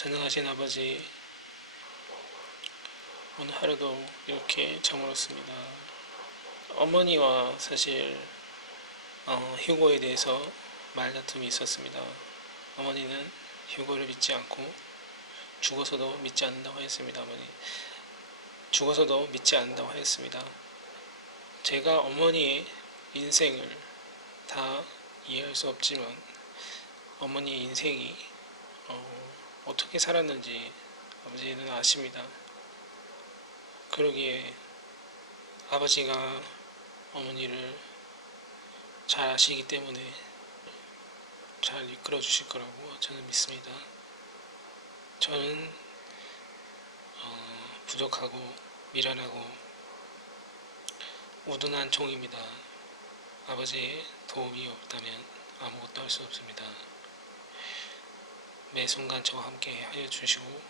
전능하신 아버지, 오늘 하루도 이렇게 저물었습니다. 어머니와 사실 휴고에 대해서 말다툼이 있었습니다. 어머니는 휴고를 믿지 않고 죽어서도 믿지 않는다고 했습니다. 어머니 죽어서도 믿지 않는다고 했습니다. 제가 어머니의 인생을 다 이해할 수 없지만 어머니의 인생이 어떻게 살았는지 아버지는 아십니다. 그러기에 아버지가 어머니를 잘 아시기 때문에 잘 이끌어 주실 거라고 저는 믿습니다. 저는 부족하고 미련하고 우둔한 종입니다. 아버지의 도움이 없다면 아무것도 할 수 없습니다. 매 순간 저와 함께 하여 주시고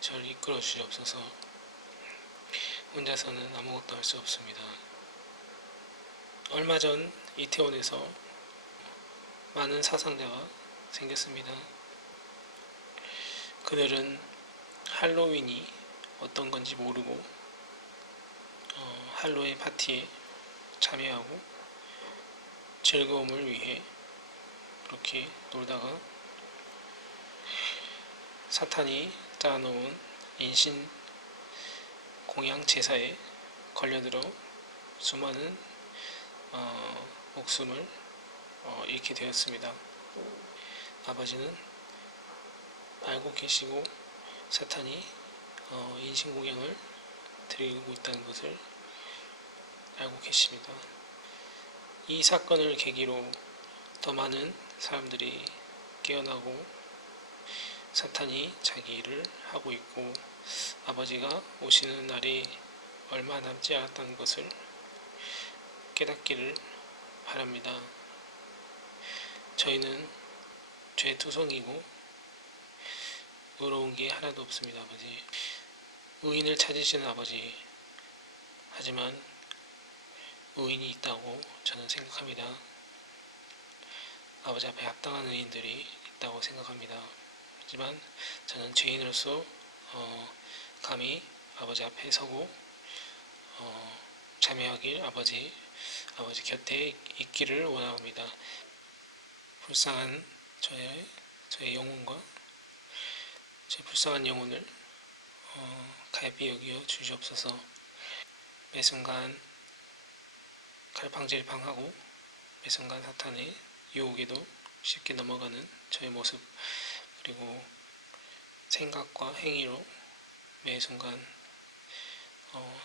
저를 이끌어 주시옵소서. 혼자서는 아무것도 할 수 없습니다. 얼마 전 이태원에서 많은 사상자가 생겼습니다. 그들은 할로윈이 어떤 건지 모르고 할로윈 파티에 참여하고 즐거움을 위해 그렇게 놀다가 사탄이 짜놓은 인신 공양 제사에 걸려들어 수많은 목숨을 잃게 되었습니다. 아버지는 알고 계시고 사탄이 인신공양을 드리고 있다는 것을 알고 계십니다. 이 사건을 계기로 더 많은 사람들이 깨어나고 사탄이 자기 일을 하고 있고 아버지가 오시는 날이 얼마 남지 않았다는 것을 깨닫기를 바랍니다. 저희는 죄투성이고 의로운 게 하나도 없습니다. 아버지, 의인을 찾으시는 아버지, 하지만 의인이 있다고 저는 생각합니다. 아버지 앞에 합당한 의인들이 있다고 생각합니다. 하지만 저는 죄인으로서 감히 아버지 앞에 서고 참여하길 아버지 곁에 있기를 원합니다. 불쌍한 저의 영혼과 제 불쌍한 영혼을 가엾이 여겨 주시옵소서. 매 순간 갈팡질팡하고 매 순간 사탄의 유혹에도 쉽게 넘어가는 저의 모습, 그리고 생각과 행위로 매 순간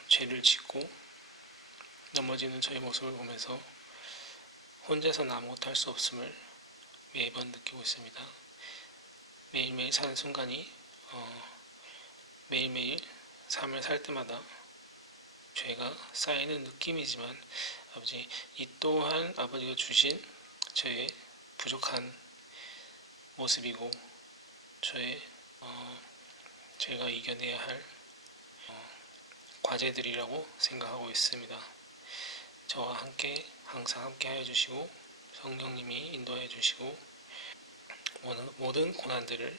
죄를 짓고 넘어지는 저의 모습을 보면서 혼자서는 아무것도 할 수 없음을 매번 느끼고 있습니다. 매일매일 사는 순간이 매일매일 삶을 살 때마다 죄가 쌓이는 느낌이지만 아버지, 이 또한 아버지가 주신 저의 부족한 모습이고 제가 이겨내야 할 과제들이라고 생각하고 있습니다. 저와 함께 항상 함께 하여 주시고 성령님이 인도하여 주시고 모든 고난들을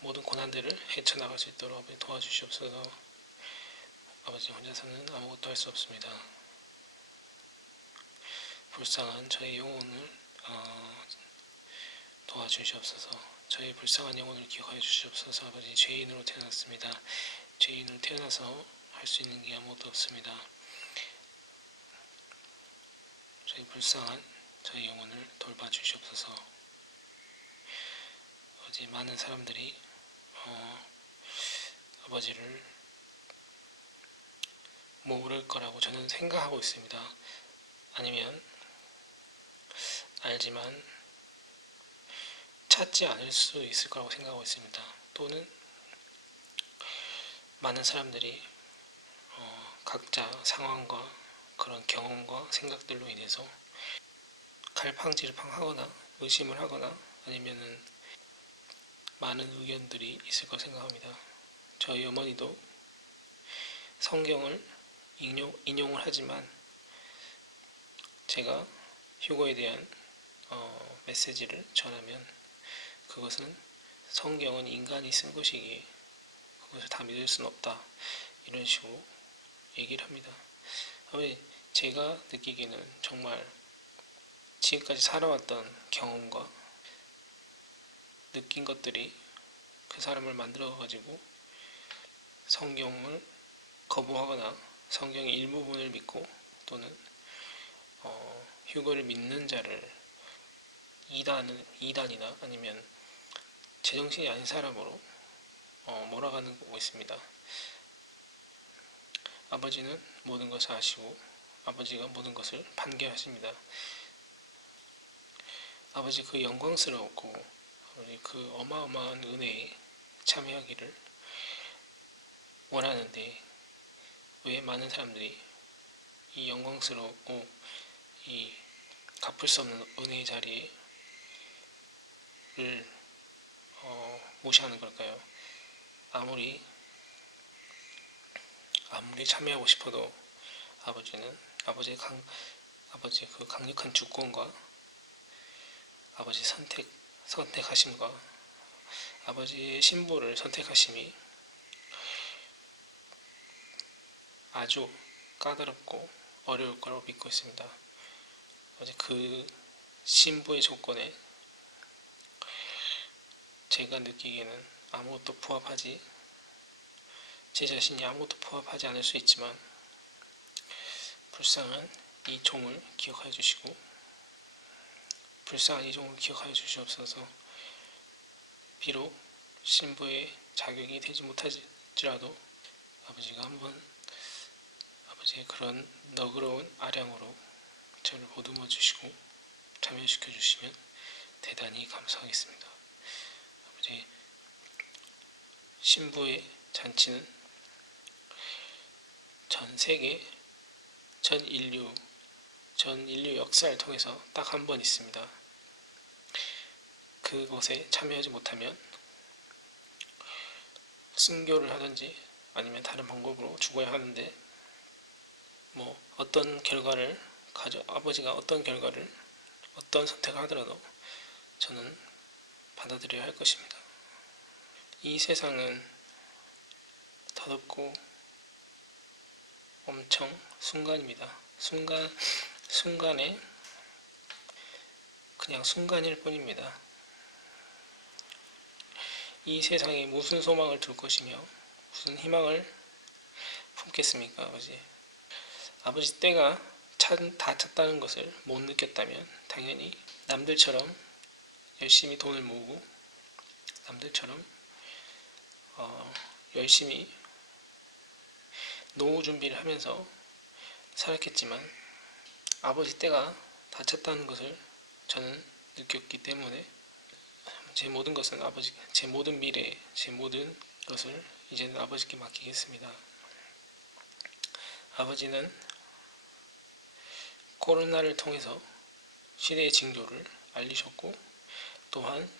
모든 고난들을 헤쳐나갈 수 있도록 아버지 도와주시옵소서. 아버지, 혼자서는 아무것도 할 수 없습니다. 불쌍한 저의 영혼을 도와주시옵소서. 저의 불쌍한 영혼을 기억하여 주시옵소서. 아버지, 죄인으로 태어났습니다. 죄인으로 태어나서 할 수 있는 게 아무것도 없습니다. 저희 불쌍한 저의 영혼을 돌봐주시옵소서. 아버지, 많은 사람들이 아버지를 모를 거라고 저는 생각하고 있습니다. 아니면 알지만 찾지 않을 수 있을 거라고 생각하고 있습니다. 또는 많은 사람들이 각자 상황과 그런 경험과 생각들로 인해서 갈팡질팡하거나 의심을 하거나 아니면은 많은 의견들이 있을 거 생각합니다. 저희 어머니도 성경을 인용을 하지만 제가 휴거에 대한 메시지를 전하면 그것은 성경은 인간이 쓴 것이기에 그것을 다 믿을 수는 없다. 이런 식으로 얘기를 합니다. 아버지, 제가 느끼기에는 정말 지금까지 살아왔던 경험과 느낀 것들이 그 사람을 만들어가지고 성경을 거부하거나 성경의 일부분을 믿고 또는 휴거를 믿는 자를 이단이나 아니면 제정신이 아닌 사람으로 몰아가고 있습니다. 아버지는 모든 것을 아시고 아버지가 모든 것을 판결하십니다. 아버지 그 영광스러웠고 아버지 그 어마어마한 은혜에 참여하기를 원하는데 왜 많은 사람들이 이 영광스럽고 이 갚을 수 없는 은혜의 자리를 무시하는 걸까요? 아무리 참여하고 싶어도 아버지의 그 강력한 주권과 아버지 선택하심과 아버지의 신부를 선택하심이 아주 까다롭고 어려울 거라고 믿고 있습니다. 그 신부의 조건에 제가 느끼기에는 제 자신이 아무것도 부합하지 않을 수 있지만 불쌍한 이 종을 기억하여 주시고 불쌍한 이 종을 기억하여 주시옵소서. 비록 신부의 자격이 되지 못할지라도 아버지가 한번 아버지의 그런 너그러운 아량으로 저를 보듬어 주시고 참여시켜 주시면 대단히 감사하겠습니다. 아버지, 신부의 잔치는 전 세계, 전 인류 역사를 통해서 딱 한 번 있습니다. 그곳에 참여하지 못하면 순교를 하든지 아니면 다른 방법으로 죽어야 하는데 아버지가 어떤 선택을 하더라도 저는 받아들여야 할 것입니다. 이 세상은 더럽고 엄청 순간입니다. 순간에 그냥 순간일 뿐입니다. 이 세상에 무슨 소망을 둘 것이며 무슨 희망을 품겠습니까, 아버지? 아버지 때가 다 찼다는 것을 못 느꼈다면 당연히 남들처럼 열심히 돈을 모으고 남들처럼 열심히 노후 준비를 하면서 살았겠지만 아버지 때가 다 찼다는 것을 저는 느꼈기 때문에 제 모든 미래, 제 모든 것을 이제는 아버지께 맡기겠습니다. 아버지는 코로나를 통해서 시대의 징조를 알리셨고 또한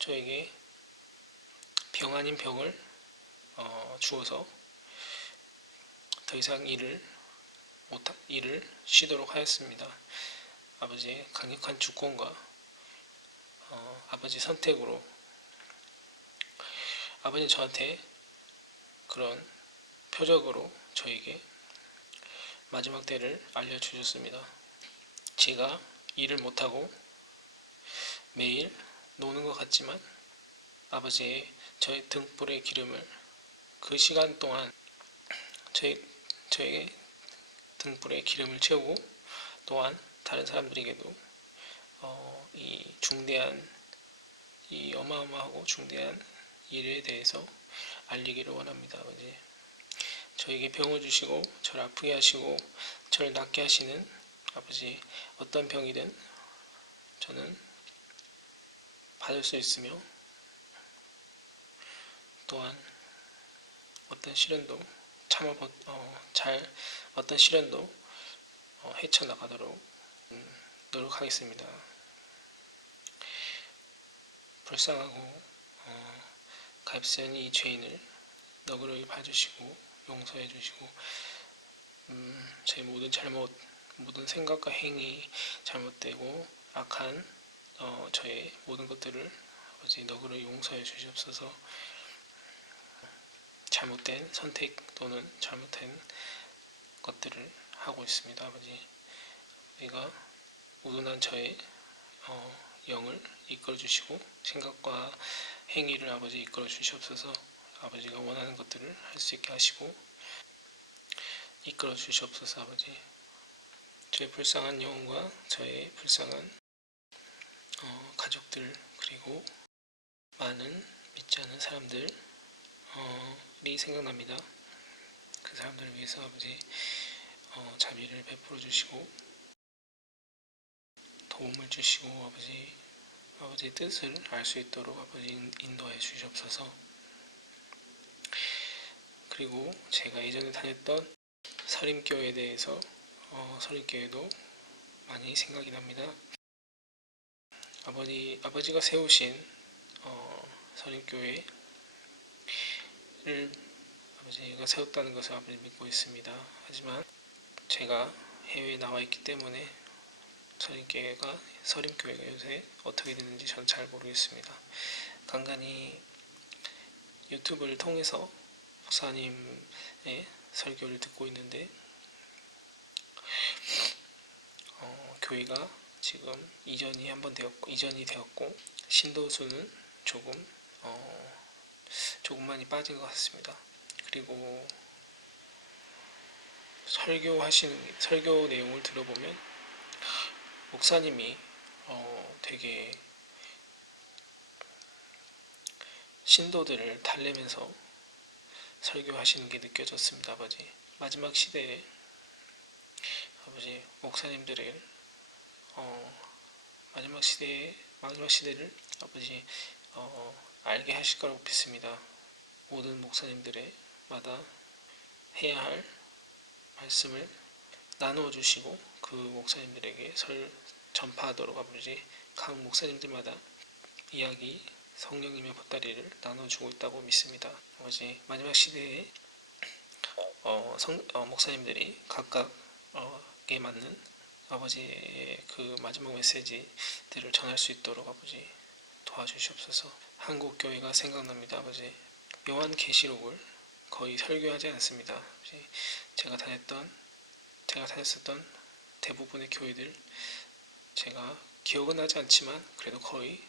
저에게 병 아닌 병을 주어서 더 이상 일을 쉬도록 하였습니다. 아버지의 강력한 주권과 아버지 선택으로 아버지는 저한테 그런 표적으로 저에게 마지막 때를 알려주셨습니다. 제가 일을 못하고 매일 노는 것 같지만 아버지의 저의 등불의 기름을 그 시간 동안 저에게 등불에 기름을 채우고 또한 다른 사람들에게도 이 어마어마하고 중대한 일에 대해서 알리기를 원합니다. 아버지, 저에게 병을 주시고 저를 아프게 하시고 저를 낫게 하시는 아버지, 어떤 병이든 저는 받을 수 있으며 또한 어떤 시련도 헤쳐나가도록 노력하겠습니다. 불쌍하고 가엾은 이 죄인을 너그러이 봐주시고 용서해 주시고 제 모든 생각과 행위 잘못되고 악한 저의 모든 것들을 아버지 너그러 용서해 주시옵소서. 잘못된 선택 또는 잘못된 것들을 하고 있습니다. 아버지, 우리가 우둔한 저의 영을 이끌어 주시고 생각과 행위를 아버지 이끌어 주시옵소서. 아버지가 원하는 것들을 할 수 있게 하시고 이끌어 주시옵소서. 아버지, 저의 불쌍한 영혼과 저의 불쌍한 가족들, 그리고 많은 믿지 않는 사람들이 생각납니다. 그 사람들을 위해서 아버지 자비를 베풀어 주시고 도움을 주시고 아버지의 뜻을 알 수 있도록 아버지 인도해 주시옵소서. 그리고 제가 예전에 다녔던 서림교회에 대해서 서림교회도 많이 생각이 납니다. 아버지가 세우신 서림교회를 아버지가 세웠다는 것을 아버지 믿고 있습니다. 하지만 제가 해외에 나와 있기 때문에 서림교회가 요새 어떻게 되는지 저는 잘 모르겠습니다. 간간히 유튜브를 통해서 목사님의 설교를 듣고 있는데 교회가 지금 이전이 되었고 신도수는 조금 많이 빠진 것 같습니다. 그리고 설교 내용을 들어보면 목사님이 되게 신도들을 달래면서 설교하시는 게 느껴졌습니다. 아버지, 마지막 시대에 아버지 목사님들의 마지막 시대를 아버지 알게 하실 거라고 믿습니다. 모든 목사님들마다 해야 할 말씀을 나누어 주시고 그 목사님들에게 전파하도록 아버지 각 목사님들마다 이야기 성령님의 보따리를 나눠주고 있다고 믿습니다. 아버지, 마지막 시대에 목사님들이 각각에 맞는 아버지의 그 마지막 메시지들을 전할 수 있도록 아버지 도와주시옵소서. 한국 교회가 생각납니다. 아버지, 요한계시록을 거의 설교하지 않습니다. 아버지, 제가 다녔었던 대부분의 교회들 제가 기억은 나지 않지만 그래도 거의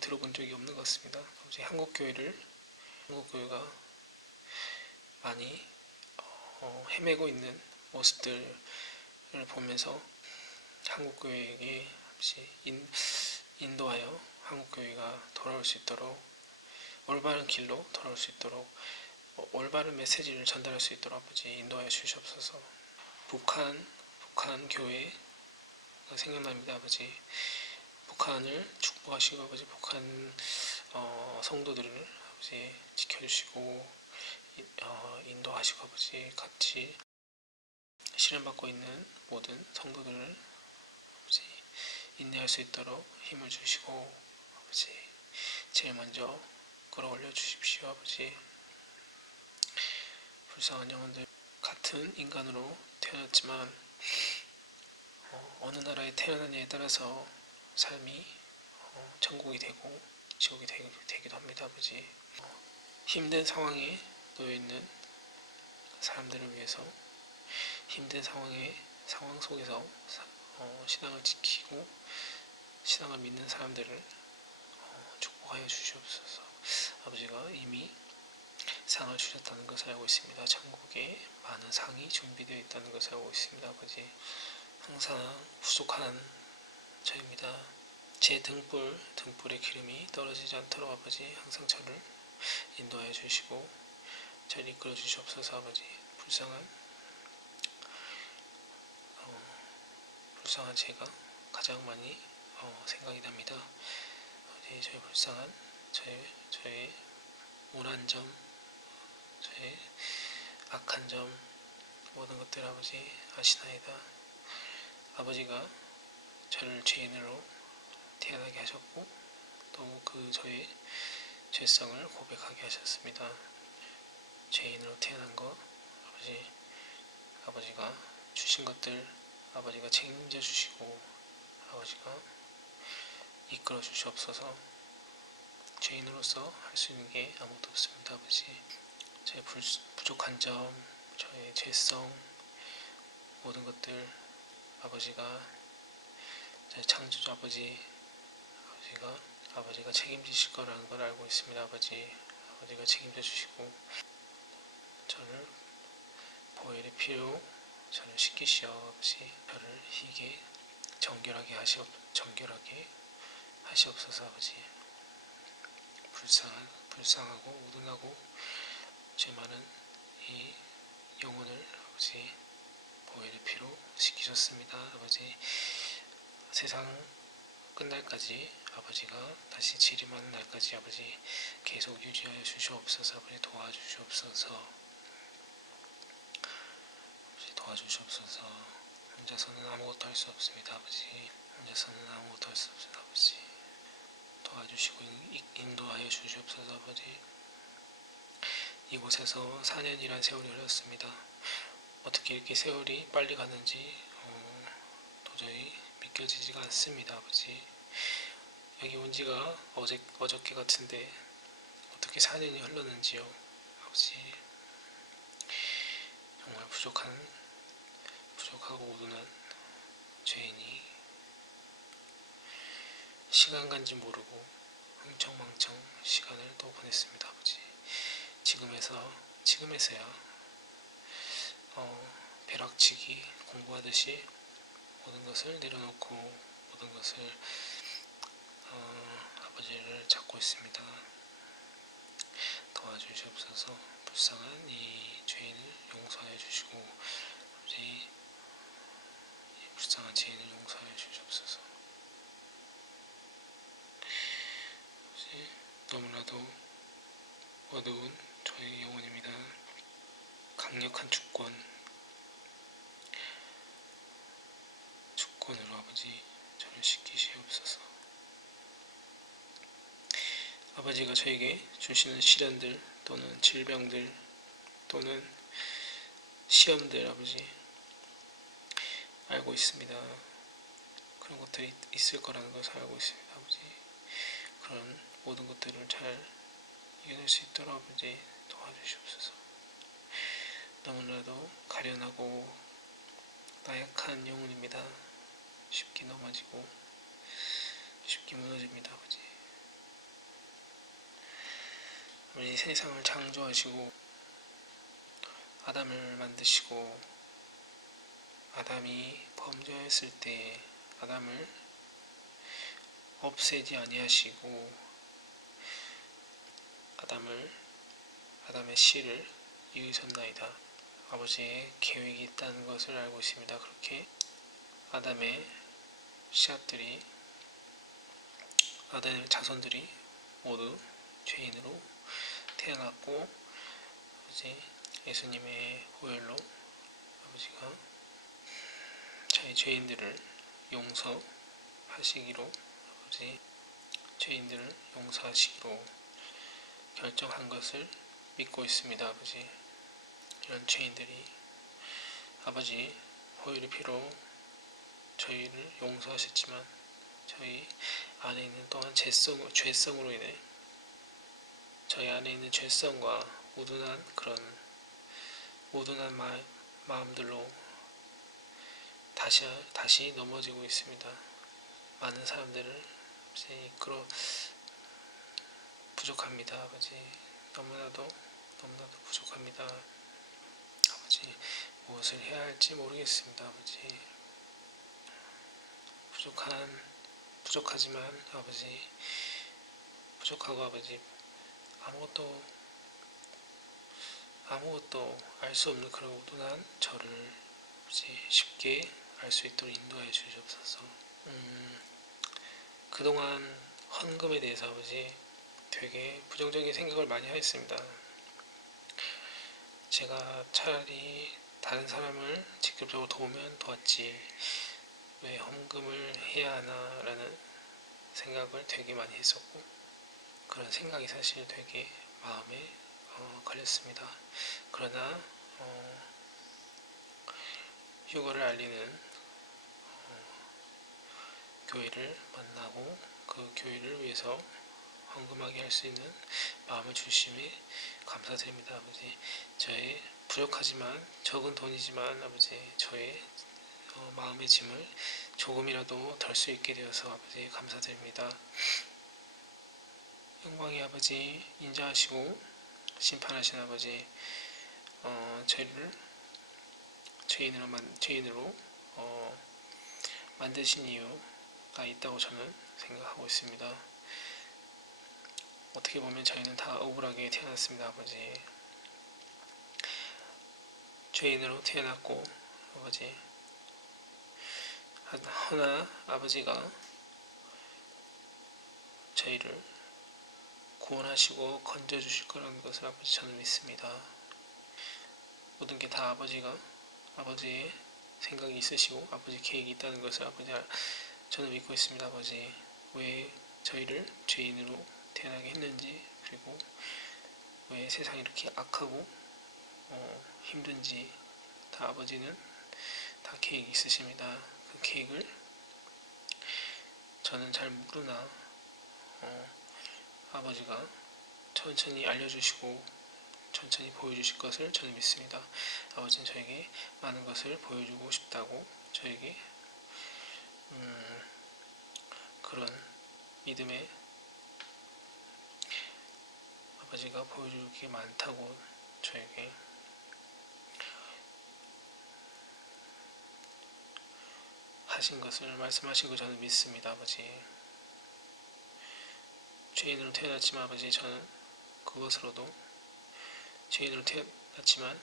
들어본 적이 없는 것 같습니다. 아버지, 한국 교회가 많이 헤매고 있는 모습들을 보면서 한국교회에게 인도하여 한국교회가 돌아올 수 있도록 올바른 길로 돌아올 수 있도록 올바른 메시지를 전달할 수 있도록 아버지 인도하여 주시옵소서. 북한 교회가 생각납니다. 아버지, 북한을 축복하시고 아버지 북한 성도들을 아버지 지켜주시고 인도하시고 아버지 같이 시련받고 있는 모든 성도들을 아버지 인내할 수 있도록 힘을 주시고 아버지 제일 먼저 끌어올려 주십시오. 아버지, 불쌍한 영혼들 같은 인간으로 태어났지만 어느 나라에 태어나냐에 따라서 삶이 천국이 되고 지옥이 되기도 합니다. 아버지, 힘든 상황에 놓여 있는 사람들을 위해서 힘든 상황 속에서 신앙을 지키고 신앙을 믿는 사람들을 축복하여 주시옵소서. 아버지가 이미 상을 주셨다는 것을 알고 있습니다. 천국에 많은 상이 준비되어 있다는 것을 알고 있습니다. 아버지, 항상 부족한 저입니다. 제 등불의 기름이 떨어지지 않도록 아버지 항상 저를 인도하여 주시고 저를 이끌어 주시옵소서. 아버지, 불쌍한 제가 가장 많이 생각이 납니다. 아버지, 저의 불쌍한 저의 온한 점, 저의 악한 점, 모든 것들 아버지 아시나이다. 아버지가 저를 죄인으로 태어나게 하셨고 또 그 저의 죄성을 고백하게 하셨습니다. 죄인으로 태어난 것 아버지가 주신 것들 아버지가 책임져 주시고 아버지가 이끌어 주시옵소서. 죄인으로서 할 수 있는 게 아무것도 없습니다. 아버지, 저의 부족한 점, 저의 죄성, 모든 것들 아버지가, 저의 창조주 아버지가 책임지실 거라는 걸 알고 있습니다. 아버지가 책임져 주시고 저를 보혈의 피로 저를 씻기시어 아버지, 저를 희게 정결하게 하시옵소서. 아버지, 불쌍하고 우둔하고 죄 많은 이 영혼을 아버지 보혈의 피로 씻기셨습니다. 아버지, 세상 끝날까지 아버지가 다시 재림하는 날까지 아버지 계속 유지하여 주시옵소서. 아버지, 도와주시옵소서. 혼자서는 아무것도 할 수 없습니다. 아버지, 아버지, 도와주시고 인도하여 주시옵소서. 아버지, 이곳에서 4년이란 세월이 흘렀습니다. 어떻게 이렇게 세월이 빨리 가는지 도저히 믿겨지지가 않습니다. 아버지, 여기 온 지가 어저께 같은데 어떻게 4년이 흘렀는지요. 아버지, 정말 부족하고 우둔한 죄인이 시간 간지 모르고 흥청망청 시간을 또 보냈습니다. 아버지, 지금에서야 벼락치기 공부하듯이 모든 것을 내려놓고 모든 것을 아버지를 찾고 있습니다. 도와주시옵소서. 불쌍한 이 죄인을 용서하여 주시고 아버지, 이 불쌍한 죄인을 용서하여 주시옵소서. 아버지, 너무나도 어두운 저의 영혼입니다. 강력한 주권으로 아버지 저를 씻기시옵소서. 아버지가 저에게 주시는 시련들 또는 질병들 또는 시험들 아버지 알고 있습니다. 그런 것들이 있을 거라는 것을 알고 있습니다. 아버지, 그런 모든 것들을 잘 이겨낼 수 있도록 아버지 도와주시옵소서. 너무나도 가련하고 나약한 영혼입니다. 쉽게 넘어지고 쉽게 무너집니다. 아버지, 세상을 창조하시고 아담을 만드시고 아담이 범죄했을 때 아담을 없애지 아니하시고 아담의 씨를 이으셨나이다. 아버지의 계획이 있다는 것을 알고 있습니다. 그렇게 아담의 자손들이 모두 죄인으로 태어났고 아버지, 예수님의 보혈로 아버지가 저희 죄인들을 용서하시기로 결정한 것을 믿고 있습니다. 아버지, 이런 죄인들이 아버지 보혈의 피로 저희를 용서하셨지만 저희 안에 있는 또한 죄성으로 인해 저희 안에 있는 죄성과 우둔한 마음들로 다시 넘어지고 있습니다. 많은 사람들을 이끌어 부족합니다. 아버지, 너무나도 부족합니다. 아버지, 무엇을 해야 할지 모르겠습니다. 아버지, 부족하지만 부족하고 아버지 아무것도 알 수 없는 그런 우둔한 저를 쉽게 알 수 있도록 인도해 주시옵소서. 그동안 헌금에 대해서 아버지 되게 부정적인 생각을 많이 하였습니다. 제가 차라리 다른 사람을 직접적으로 도우면 도왔지 왜 헌금을 해야 하나 라는 생각을 되게 많이 했었고, 그런 생각이 사실 되게 마음에 걸렸습니다. 그러나 휴거를 알리는 교회를 만나고 그 그 교회를 위해서 헌금하게 할 수 있는 마음을 주심에 감사드립니다. 아버지, 저의 부족하지만 적은 돈이지만 아버지, 저의 마음의 짐을 조금이라도 덜 수 있게 되어서 아버지 감사드립니다. 영광의 아버지, 인자하시고 심판하신 아버지, 저희를 죄인으로 만드신 이유가 있다고 저는 생각하고 있습니다. 어떻게 보면 저희는 다 억울하게 태어났습니다. 아버지, 죄인으로 태어났고 아버지, 하나 아버지가 저희를 구원하시고 건져주실 거라는 것을 아버지 저는 믿습니다. 모든 게 다 아버지의 생각이 있으시고 아버지 계획이 있다는 것을 아버지 저는 믿고 있습니다. 아버지, 왜 저희를 죄인으로 태어나게 했는지, 그리고 왜 세상이 이렇게 악하고 힘든지 다 아버지는 다 계획이 있으십니다. 그 계획을 저는 잘 모르나 아버지가 천천히 알려주시고 천천히 보여주실 것을 저는 믿습니다. 아버지는 저에게 많은 것을 보여주고 싶다고 저에게 그런 믿음의 아버지가 보여줄 게 많다고 저에게 하신 것을 말씀하시고 저는 믿습니다. 아버지, 죄인으로 태어났지만 아버지, 저는 그것으로도 죄인으로 태어났지만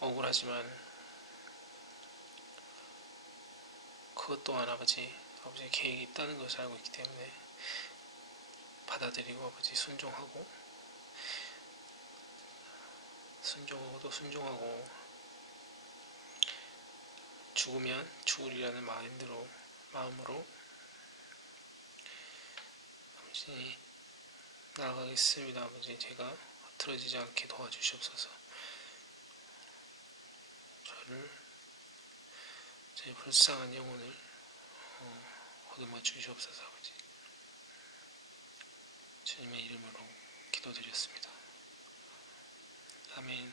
억울하지만 그것 또한 아버지의 계획이 있다는 것을 알고 있기 때문에 받아들이고 아버지 순종하고 또 순종하고 죽으면 죽으리라는 마음으로 아버지 나아가겠습니다. 아버지, 제가 흐트러지지 않게 도와주시옵소서. 제 불쌍한 영혼을 거듭마 주시옵소서. 아버지, 주님의 이름으로 기도드렸습니다. 아멘.